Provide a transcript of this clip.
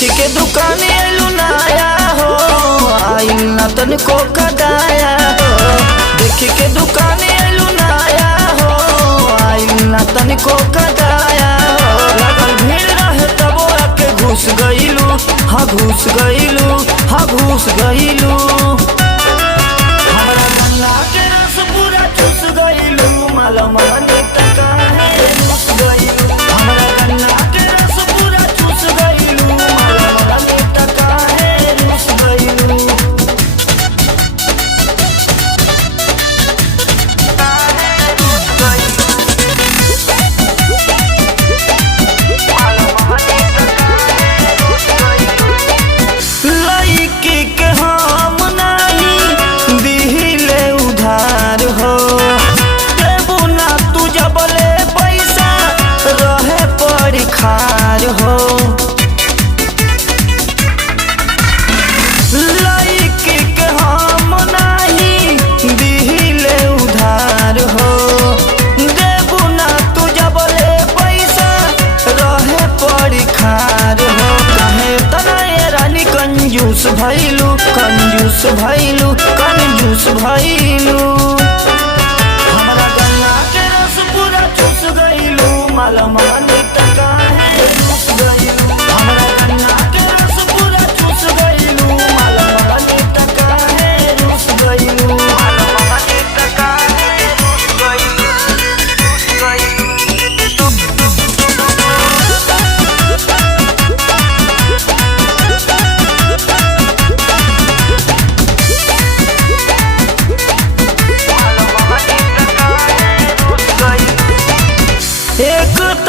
के दुकान आइलू नया हो, आइल ना तनको कदाया हो। देख के दुकान आइलू नया हो, आइल ना तनको कदाया हो। लगल भीड़ रहे तबो आके घुस गइलू, हाँ घुस गइलू, हाँ घुस गइलू। हमरा गल्ला के रस पूरा चूस गइलू, माला मानी तक है घुस गइलू। हमरा गल्ला के रस पूरा चूस गइलू, माला मानी तक है घुस गइलू। लइकी के हम नहीं दिहिले उधार हो, देबू ना तू जबले पैसा रहे पड़ी खार हो। लइकी के हम नहीं दिहिले उधार हो, देबू ना तू जबले पैसा रहे पड़ी खार हो। काहे तना ये रानी कंजूस भइलू, कंजूस भइलू, कंजूस भइलू। हमरा गल्ला के रस पूरा चूस गइलू, माला मानी तक है घुस गइलू। हमरा गल्ला के रस पूरा चूस गइलू, माला मानी तक है घुस गइलू। माला मानी तक है घुस गइलू, घुस गइलू। एक त